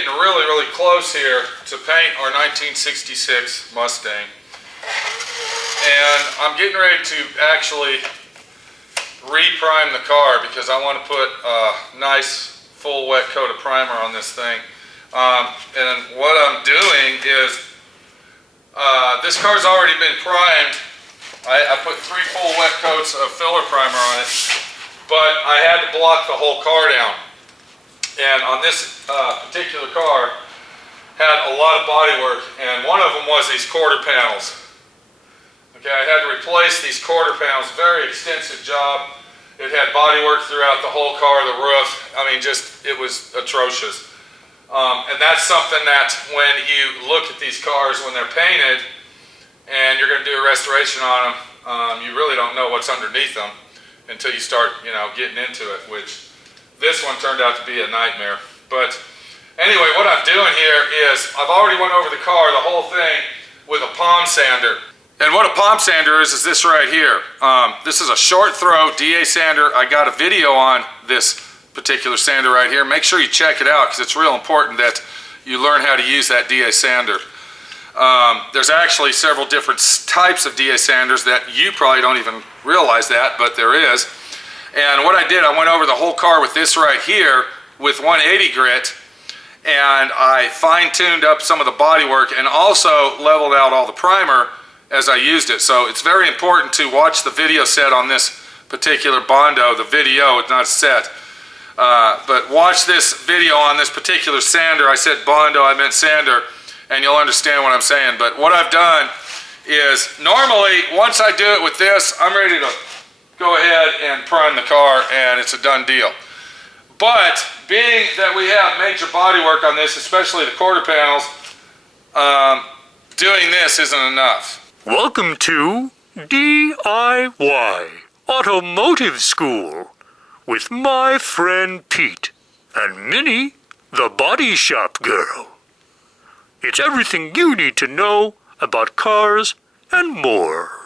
getting really, really close here to paint our 1966 Mustang. And I'm getting ready to actually re-prime the car because I want to put a nice full wet coat of primer on this thing. And what I'm doing is, this car's already been primed. I put 3 full wet coats of filler primer on it, but I had to block the whole car down. And on this particular car, had a lot of body work, and one of them was these quarter panels. Okay, I had to replace these quarter panels, very extensive job. It had body work throughout the whole car, the roof. I mean, just, it was atrocious. And that's something that when you look at these cars when they're painted and you're going to do a restoration on them, you really don't know what's underneath them until you start, you know, getting into it, which this one turned out to be a nightmare. But anyway, what I'm doing here is I've already went over the car, the whole thing, with a palm sander. And what a palm sander is this right here. This is a short throw DA sander. I got a video on this particular sander right here. Make sure you check it out because it's real important that you learn how to use that DA sander. There's actually several different types of DA sanders that you probably don't even realize that, but there is. And what I did, I went over the whole car with this right here with 180 grit, and I fine-tuned up some of the body work and also leveled out all the primer as I used it. So it's very important to watch the video set on this particular Bondo, the video, it's not set. But watch this video on this particular sander. I said Bondo, I meant sander, and you'll understand what I'm saying. But what I've done is, normally, once I do it with this, I'm ready to go ahead and prime the car, and it's a done deal. But being that we have major body work on this, especially the quarter panels, doing this isn't enough. Welcome to D.I.Y. Automotive School with my friend Pete and Minnie, the body shop girl. It's everything you need to know about cars and more.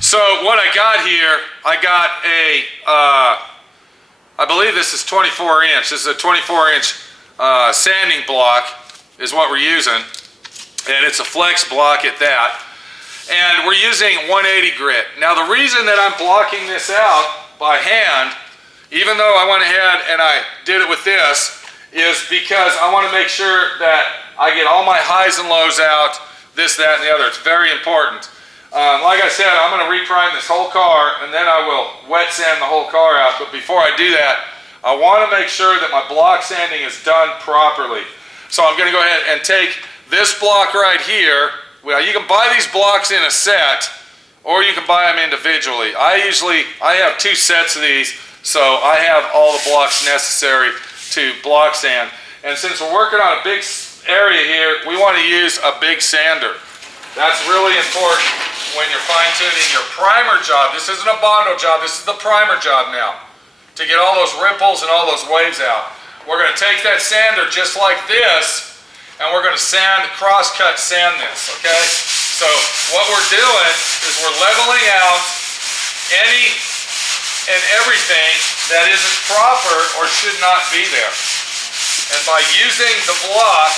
So what I got here, I got a, I believe this is 24 inch. This is a 24 inch sanding block is what we're using. And it's a flex block at that. And we're using 180 grit. Now the reason that I'm blocking this out by hand, even though I went ahead and I did it with this, is because I want to make sure that I get all my highs and lows out, this, that, and the other. It's very important. Like I said, I'm going to reprime this whole car, and then I will wet sand the whole car out. But before I do that, I want to make sure that my block sanding is done properly. So I'm going to go ahead and take this block right here. Well, you can buy these blocks in a set, or you can buy them individually. I have 2 sets of these, so I have all the blocks necessary to block sand. And since we're working on a big area here, we want to use a big sander. That's really important when you're fine-tuning your primer job. This isn't a Bondo job, this is the primer job now, to get all those ripples and all those waves out. We're going to take that sander just like this, and we're going to cross-cut sand this, okay? So what we're doing is we're leveling out any and everything that isn't proper or should not be there. And by using the block,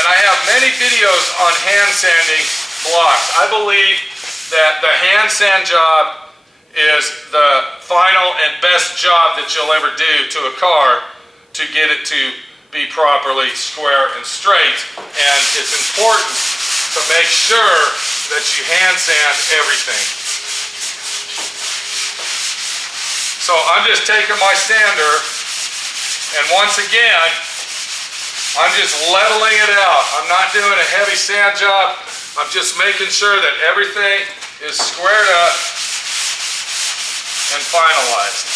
and I have many videos on hand sanding blocks. I believe that the hand sand job is the final and best job that you'll ever do to a car to get it to be properly square and straight. And it's important to make sure that you hand sand everything. So I'm just taking my sander, and once again, I'm just leveling it out. I'm not doing a heavy sand job. I'm just making sure that everything is squared up and finalized.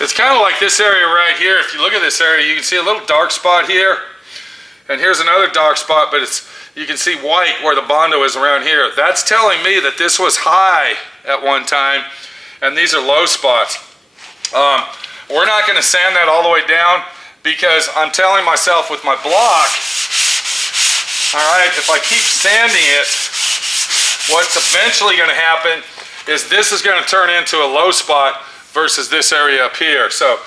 It's kind of like this area right here. If you look at this area, you can see a little dark spot here. And here's another dark spot, but you can see white where the Bondo is around here. That's telling me that this was high at one time, and these are low spots. We're not going to sand that all the way down because I'm telling myself with my block, all right, if I keep sanding it, what's eventually going to happen is this is going to turn into a low spot versus this area up here. So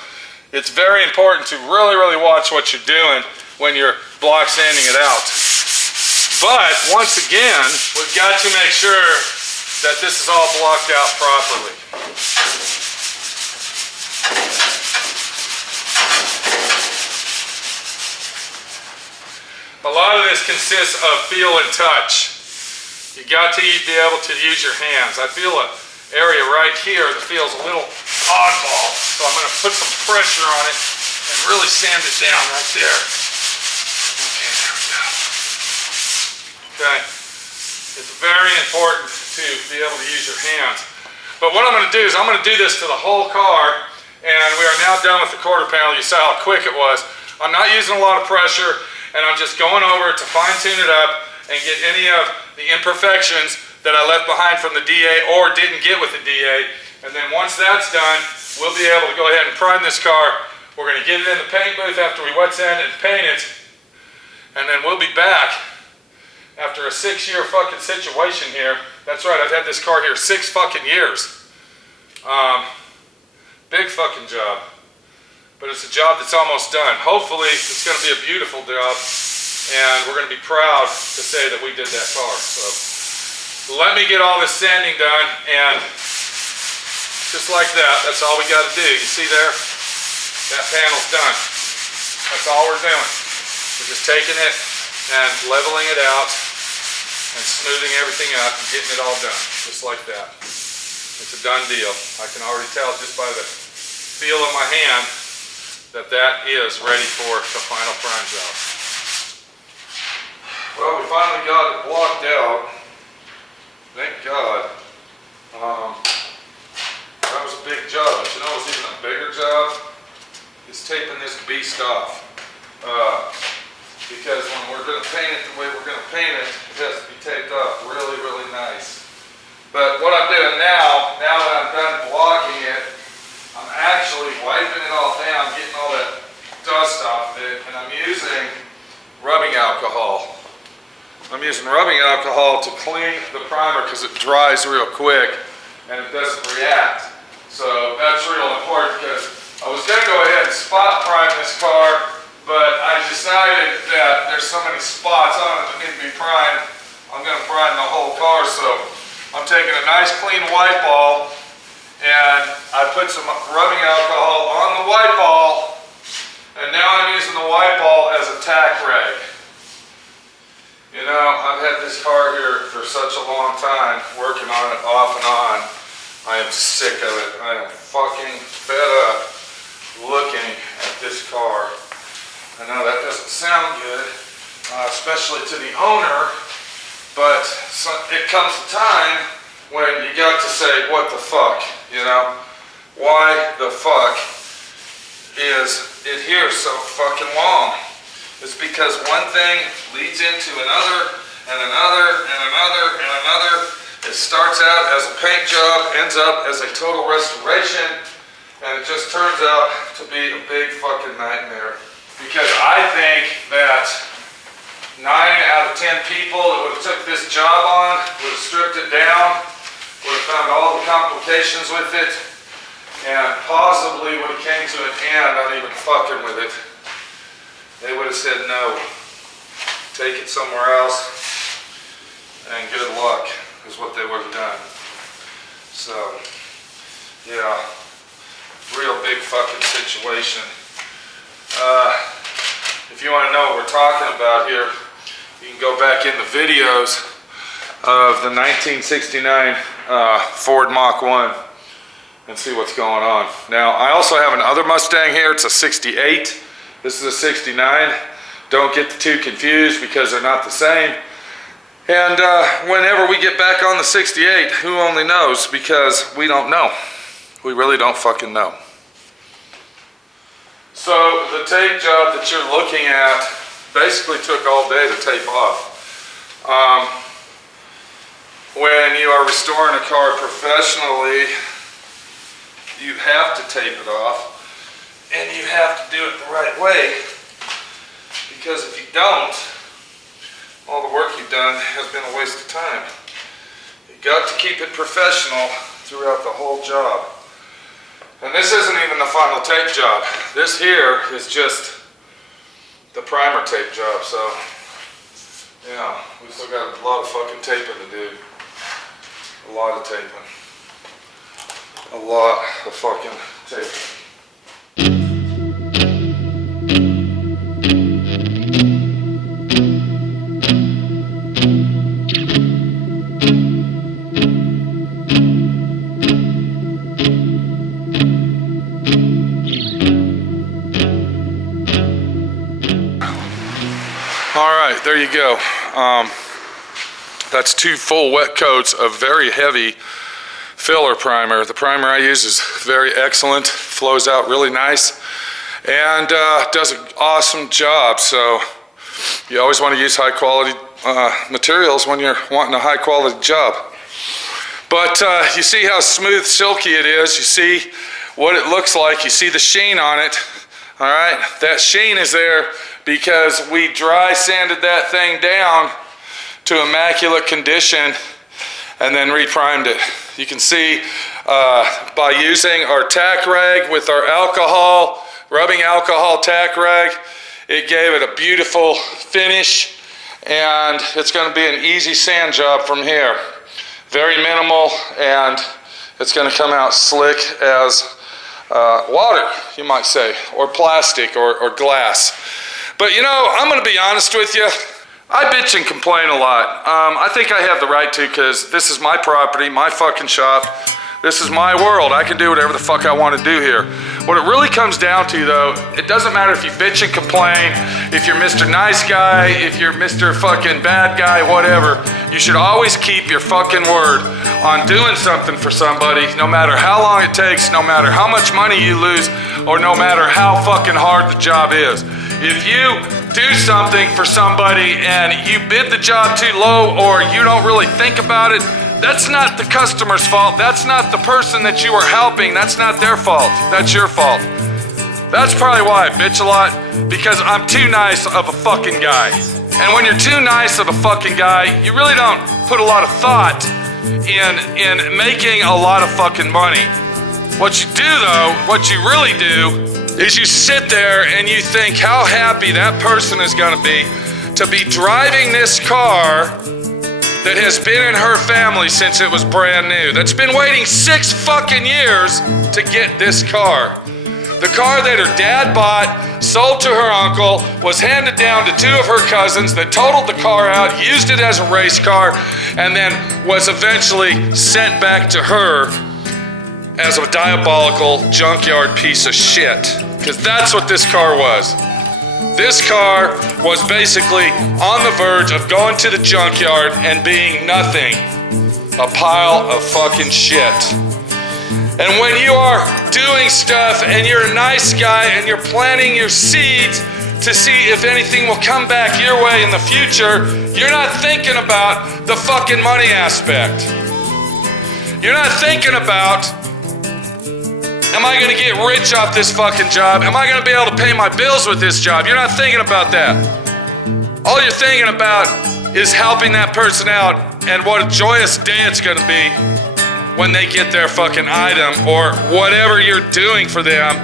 it's very important to really, really watch what you're doing when you're block sanding it out. But once again, we've got to make sure that this is all blocked out properly. A lot of this consists of feel and touch. You got to be able to use your hands. I feel an area right here that feels a little oddball, so I'm going to put some pressure on it and really sand it down right there. Okay, there we go. Okay, it's very important to be able to use your hands. But what I'm going to do is I'm going to do this to the whole car, and we are now done with the quarter panel. You saw how quick it was. I'm not using a lot of pressure, and I'm just going over to fine tune it up and get any of the imperfections that I left behind from the D.I.Y or didn't get with the D.I.Y. And then once that's done, we'll be able to go ahead and prime this car. We're going to get it in the paint booth after we wet sand it and paint it. And then we'll be back after a 6-year fucking situation here. That's right, I've had this car here 6 fucking years. Big fucking job. But it's a job that's almost done. Hopefully, it's going to be a beautiful job, and we're going to be proud to say that we did that car. So let me get all this sanding done, and just like that, that's all we got to do. You see there? That panel's done. That's all we're doing. We're just taking it and leveling it out and smoothing everything up and getting it all done, just like that. It's a done deal. I can already tell just by the feel of my hand that that is ready for the final prime job. Well, we finally got it blocked out. Thank God. That was a big job. But you know what's even a bigger job? Is taping this beast off. Because when we're going to paint it the way we're going to paint it, it has to be taped off really, really nice. But what I'm doing now that I'm done blocking it, I'm actually wiping it all down, getting all that dust off of it, and I'm using rubbing alcohol. I'm using rubbing alcohol to clean the primer because it dries real quick and it doesn't react. So that's real important because I was going to go ahead and spot prime this car, but I decided that there's so many spots on it that need to be primed. I'm going to prime the whole car, so I'm taking a nice clean white ball and I put some rubbing alcohol on the white ball, and now I'm using the white ball as a tack rag. You know, I've had this car here for such a long time, working on it off and on. I am sick of it. I am fucking fed up looking at this car. I know that doesn't sound good, especially to the owner, but it comes a time when you got to say, what the fuck, you know? Why the fuck is it here so fucking long? It's because one thing leads into another, and another, and another, and another. It starts out as a paint job, ends up as a total restoration, and it just turns out to be a big fucking nightmare. Because I think that 9 out of 10 people that would have took this job on would have stripped it down, would have found all the complications with it, and possibly would have came to an end on even fucking with it. They would have said no, take it somewhere else, and good luck is what they would have done. So, yeah, real big fucking situation. If you want to know what we're talking about here, you can go back in the videos of the 1969 Ford Mach 1 and see what's going on. Now, I also have another Mustang here. It's a 68. This is a 69. Don't get the two confused because they're not the same. And whenever we get back on the 68, who only knows, because we don't know. We really don't fucking know. So the tape job that you're looking at basically took all day to tape off. When you are restoring a car professionally, you have to tape it off, and you have to do it the right way, because if you don't, all the work you've done has been a waste of time. You got to keep it professional throughout the whole job. And this isn't even the final tape job. This here is just the primer tape job, so yeah, we still got a lot of fucking taping to do. A lot of taping. A lot of fucking taping. Alright, there you go. That's 2 full wet coats of very heavy filler primer. The primer I use is very excellent, flows out really nice, and does an awesome job. So you always want to use high quality materials when you're wanting a high quality job. But you see how smooth, silky it is. You see what it looks like. You see the sheen on it. All right, that sheen is there because we dry sanded that thing down to immaculate condition and then reprimed it. You can see by using our tack rag with our alcohol, rubbing alcohol tack rag, it gave it a beautiful finish, and it's going to be an easy sand job from here. Very minimal, and it's going to come out slick as water, you might say, or plastic or glass. But you know, I'm going to be honest with you. I bitch and complain a lot. I think I have the right to, because this is my property, my fucking shop. This is my world. I can do whatever the fuck I want to do here. What it really comes down to, though, it doesn't matter if you bitch and complain, if you're Mr. Nice Guy, if you're Mr. fucking Bad Guy, whatever. You should always keep your fucking word on doing something for somebody, no matter how long it takes, no matter how much money you lose, or no matter how fucking hard the job is. If you do something for somebody and you bid the job too low, or you don't really think about it, that's not the customer's fault. That's not the person that you are helping. That's not their fault. That's your fault. That's probably why I bitch a lot, because I'm too nice of a fucking guy. And when you're too nice of a fucking guy, you really don't put a lot of thought in making a lot of fucking money. What you do, though, what you really do, is you sit there and you think how happy that person is going to be driving this car that has been in her family since it was brand new, that's been waiting 6 fucking years to get this car. The car that her dad bought, sold to her uncle, was handed down to 2 of her cousins that totaled the car out, used it as a race car, and then was eventually sent back to her as a diabolical junkyard piece of shit. Because that's what this car was. This car was basically on the verge of going to the junkyard and being nothing. A pile of fucking shit. And when you are doing stuff and you're a nice guy and you're planting your seeds to see if anything will come back your way in the future, you're not thinking about the fucking money aspect. You're not thinking about, am I gonna get rich off this fucking job? Am I gonna be able to pay my bills with this job? You're not thinking about that. All you're thinking about is helping that person out and what a joyous day it's gonna be when they get their fucking item or whatever you're doing for them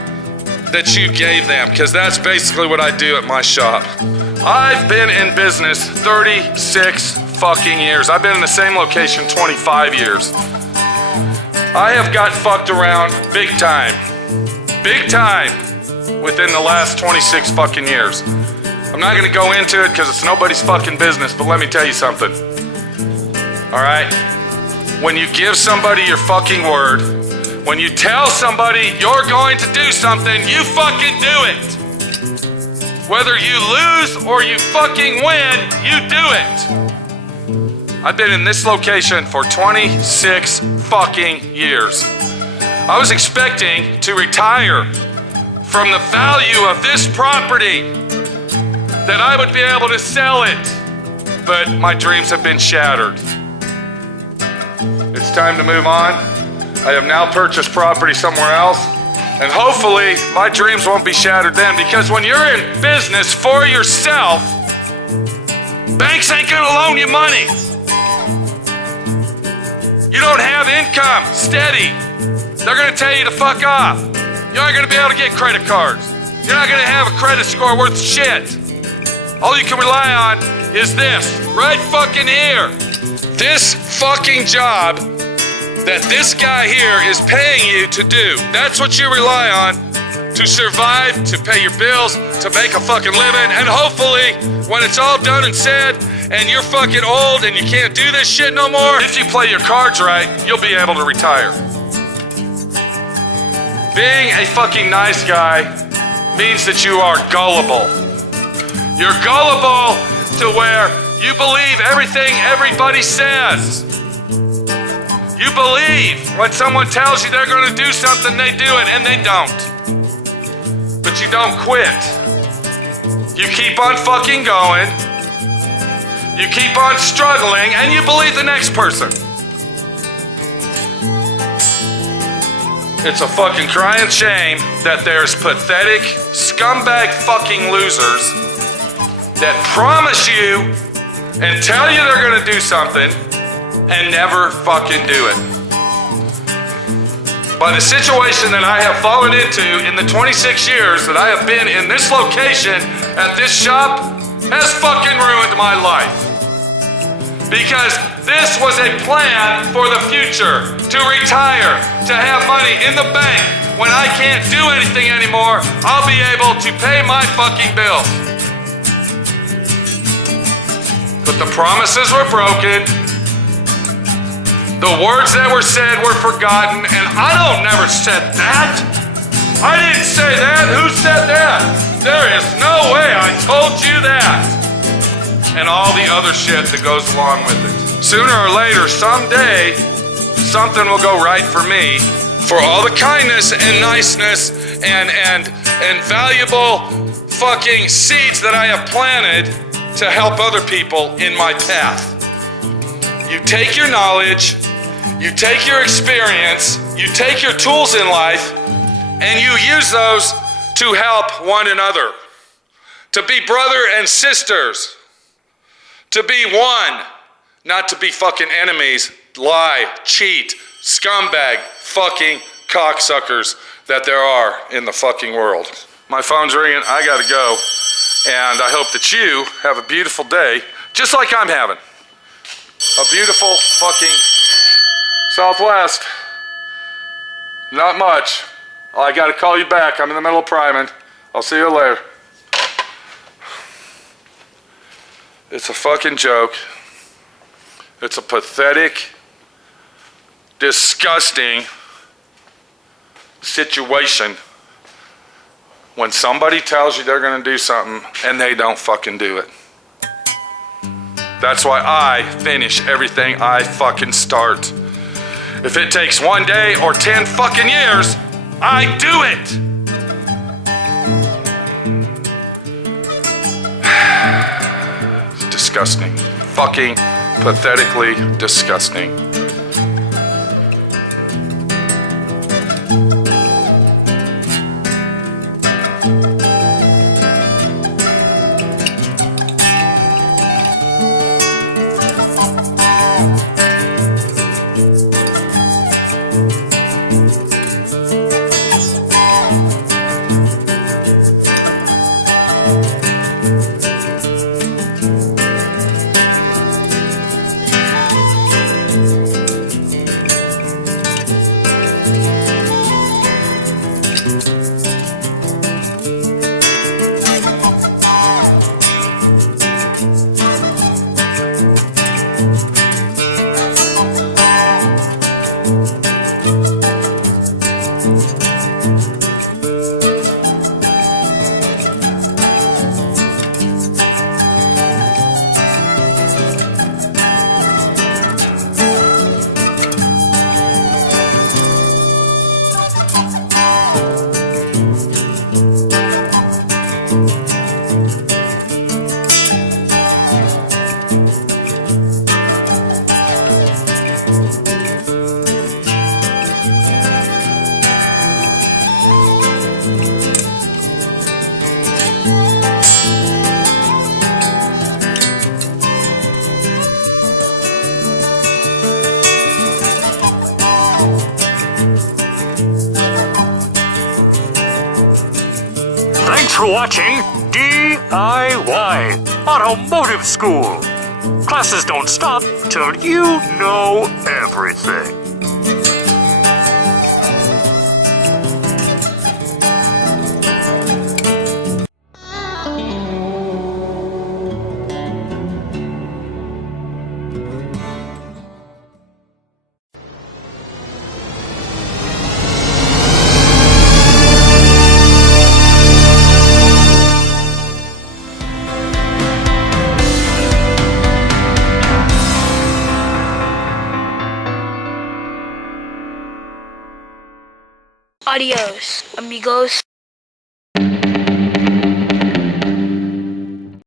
that you gave them, because that's basically what I do at my shop. I've been in business 36 fucking years. I've been in the same location 25 years. I have got fucked around big time within the last 26 fucking years. I'm not gonna go into it because it's nobody's fucking business, but let me tell you something. All right? When you give somebody your fucking word, when you tell somebody you're going to do something, you fucking do it. Whether you lose or you fucking win, you do it. I've been in this location for 26 fucking years. I was expecting to retire from the value of this property, that I would be able to sell it, but my dreams have been shattered. It's time to move on. I have now purchased property somewhere else, and hopefully my dreams won't be shattered then, because when you're in business for yourself, banks ain't gonna loan you money. You don't have income steady. They're gonna tell you to fuck off. You aren't gonna be able to get credit cards. You're not gonna have a credit score worth shit. All you can rely on is this, right fucking here. This fucking job that this guy here is paying you to do. That's what you rely on to survive, to pay your bills, to make a fucking living, and hopefully, when it's all done and said, and you're fucking old and you can't do this shit no more, if you play your cards right, you'll be able to retire. Being a fucking nice guy means that you are gullible. You're gullible to where you believe everything everybody says. You believe when someone tells you they're gonna do something, they do it, and they don't. But you don't quit. You keep on fucking going. You keep on struggling, and you believe the next person. It's a fucking crying shame that there's pathetic, scumbag fucking losers that promise you and tell you they're gonna do something and never fucking do it. By the situation that I have fallen into in the 26 years that I have been in this location at this shop has fucking ruined my life. Because this was a plan for the future, to retire, to have money in the bank. When I can't do anything anymore, I'll be able to pay my fucking bills. But the promises were broken. The words that were said were forgotten, and I don't never said that. I didn't say that. Who said that? There is no way I told you that. And all the other shit that goes along with it. Sooner or later, someday, something will go right for me, for all the kindness and niceness and valuable fucking seeds that I have planted to help other people in my path. You take your knowledge, you take your experience, you take your tools in life, and you use those to help one another, to be brother and sisters, to be one, not to be fucking enemies, lie, cheat, scumbag, fucking cocksuckers that there are in the fucking world. My phone's ringing, I gotta go, and I hope that you have a beautiful day, just like I'm having. A beautiful fucking Southwest. Not much. I gotta call you back. I'm in the middle of priming. I'll see you later. It's a fucking joke. It's a pathetic, disgusting situation when somebody tells you they're gonna do something and they don't fucking do it. That's why I finish everything I fucking start. If it takes 1 day or 10 fucking years, I do it. It's disgusting. Fucking pathetically disgusting. watching D.I.Y. Automotive School. Classes don't stop till you know everything. Adios, amigos.